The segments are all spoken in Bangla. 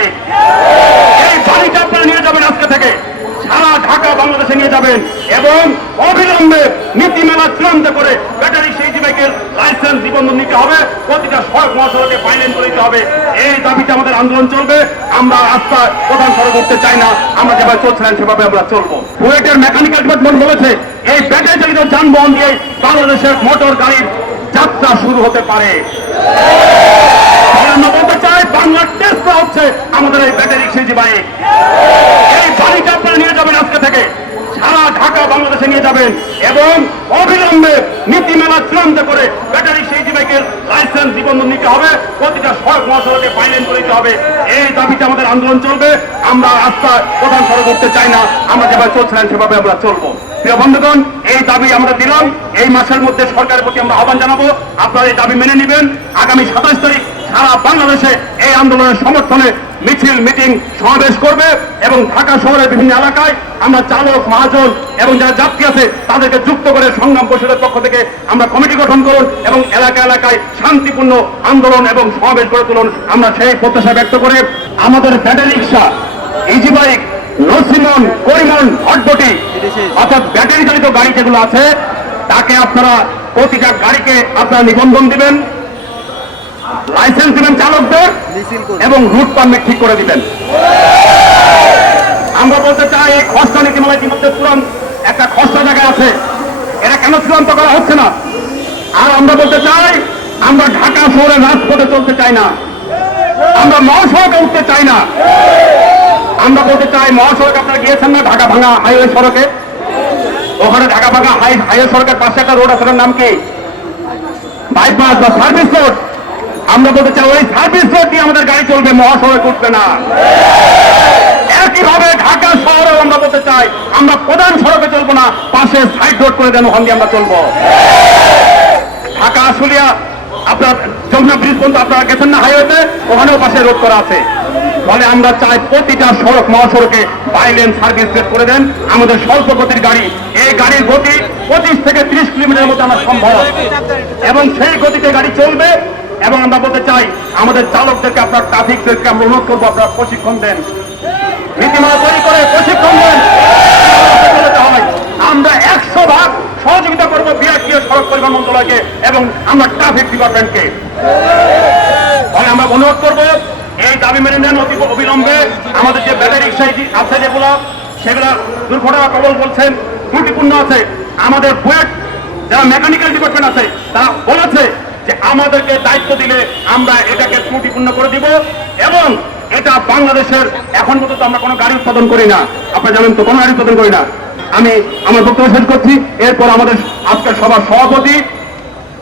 বাইক। এই বাড়িটা আপনারা নিয়ে যাবেন আজকে থেকে, সারা ঢাকা বাংলাদেশে নিয়ে যাবেন এবং অবিলম্বে নীতিমালা চূড়ান্ত করে ব্যাটারি সিএনজি বাইকের লাইসেন্স নিবন্ধন নিতে হবে, প্রতিটা সড়ক মহাসড়কে পাইলেন করে দিতে হবে। এই দাবিতে আমাদের আন্দোলন চলবে। আমরা রাস্তা প্রধান সড়ক উঠতে চাই না, আমরা যেভাবে চলছিলেন সেভাবে আমরা চলবো। বুয়েটের মেকানিক্যাল ডিপার্টমেন্ট বলেছে এই ব্যাটারি চালিত যানবাহন দিয়ে বাংলাদেশের মোটর গাড়ির যাত্রা শুরু হতে পারে। আমরা বলতে চাই বাংলার টেস্টটা হচ্ছে আমাদের এই ব্যাটারি সিএনজি বাইক। এই বাড়িটা আপনারা নিয়ে যাবেন আজকে থেকে, সারা ঢাকা বাংলাদেশে নিয়ে যাবেন এবং অবিলম্বে নীতিমালা চূড়ান্ত করে ব্যাটারি সিএনজি বাইকের লাইসেন্স নিবন্ধন নিতে হবে, প্রতিটা সড়ক মহাসড়কে পাইলেন করে দিতে হবে। এই দাবিতে আমাদের আন্দোলন চলবে। আমরা রাস্তা প্রধান সড়ক উঠতে চাই না, আমরা যেভাবে চলছিলেন সেভাবে আমরা চলবো। প্রিয় বন্ধুগণ, এই দাবি আমরা দিলাম। এই মাসের মধ্যে সরকারের প্রতি আমরা আহ্বান জানাবো, আপনারা এই দাবি মেনে নেবেন। আগামী 27 তারিখ সারা বাংলাদেশে এই আন্দোলনের সমর্থনে মিছিল, মিটিং, সমাবেশ করবে এবং ঢাকা শহরের বিভিন্ন এলাকায় আমরা চালক, মহাজন এবং যারা যাত্রী আছে তাদেরকে যুক্ত করে সংগ্রাম পরিষদের পক্ষ থেকে আমরা কমিটি গঠন করুন এবং এলাকা এলাকায় শান্তিপূর্ণ আন্দোলন এবং সমাবেশ করে তুলুন। আমরা সেই প্রত্যাশা ব্যক্ত করে আমাদের ব্যাটারি রিক্সা, ইজি বাইক, নসিমন, করিমন, হটবটি অর্থাৎ ব্যাটারি চালিত গাড়ি যেগুলো আছে তাকে আপনারা প্রতিটা গাড়িকে আপনারা নিবন্ধন দিবেন, লাইসেন্স দিবেন চালকদের এবং রুট পারমিট ঠিক করে দিবেন। আমরা বলতে চাই এই খসড়া নীতিমালা ইতিমধ্যে চূড়ান্ত একটা খসড়া জায়গায় আছে, এটা কেন চূড়ান্ত করা হচ্ছে না? আর আমরা বলতে চাই আমরা ঢাকা শহরের রাজপথে চলতে চাই না, আমরা মহাসড়কে উঠতে চাই না। আমরা বলতে চাই মহাসড়ক আপনারা গিয়েছেন না ঢাকা ভাঙা হাইওয়ে সড়কে? ওখানে ঢাকা ভাঙা হাইওয়ে সড়কের পাশে একটা রোড আছে, নাম কি? বাইপাস বা সার্ভিস রোড। আমরা বলতে চাই ওই সার্ভিস রোড দিয়ে আমাদের গাড়ি চলবে, মহাসড়ক উঠবে না। একইভাবে ঢাকা শহরেও আমরা বলতে চাই আমরা প্রধান সড়কে চলবো না, পাশে সাইড রোড করে দেন, ওখান দিয়ে আমরা চলবো। ঢাকা আশুলিয়া আপনার যমুনা ব্রিজ পর্যন্ত আপনারা গেছেন না হাইওয়েতে, ওখানেও পাশে রোড করা আছে। ফলে আমরা চাই প্রতিটা সড়ক মহাসড়কে বাইলেন সার্ভিস রেট করে দেন। আমাদের স্বল্প গতির গাড়ি, এই গাড়ির গতি 25 থেকে 30 কিলোমিটারের মধ্যে আমরা সম্ভব এবং সেই গতিতে গাড়ি চলবে। এবং আমরা বলতে চাই আমাদের চালকদেরকে, আপনার ট্রাফিকদেরকে আমরা অনুরোধ করবো আপনারা প্রশিক্ষণ দেন, নীতিমালা তৈরি করে প্রশিক্ষণ দেন। আমরা 100 ভাগ সহযোগিতা করবো বিআরটিএ, সড়ক পরিবহন মন্ত্রণালয়কে এবং আমরা ট্রাফিক ডিপার্টমেন্টকে। ফলে আমরা অনুরোধ করবো এই দাবি মেনে নেন অতি অবিলম্বে। আমাদের যে ব্যাটারি রিক্সা আছে যেগুলো, সেগুলো দুর্ঘটনা কবল বলছেন, ত্রুটিপূর্ণ আছে। আমাদের বুয়েট যারা মেকানিক্যাল ডিপার্টমেন্ট আছে তারা বলেছে যে আমাদেরকে দায়িত্ব দিলে আমরা এটাকে ত্রুটিপূর্ণ করে দিব এবং এটা বাংলাদেশের এখন পর্যন্ত আমরা কোনো গাড়ি উৎপাদন করি না, আপনারা জানেন তো, কোনো গাড়ি উৎপাদন করি না। আমি আমার বক্তব্য শেষ করছি। এরপর আমাদের আজকের সভার সভাপতি,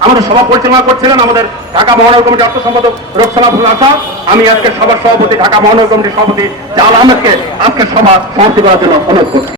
আমাদের সভা পরিচালনা করছিলেন আমাদের ঢাকা মহানগর কমিটির অর্থ সম্পাদক রোকসানা ফুল আশা। আমি আজকের সভার সভাপতি ঢাকা মহানগর কমিটির সভাপতি জাল আহমেদকে আজকের সভা সমাপ্তি করার জন্য অনুরোধ করছি।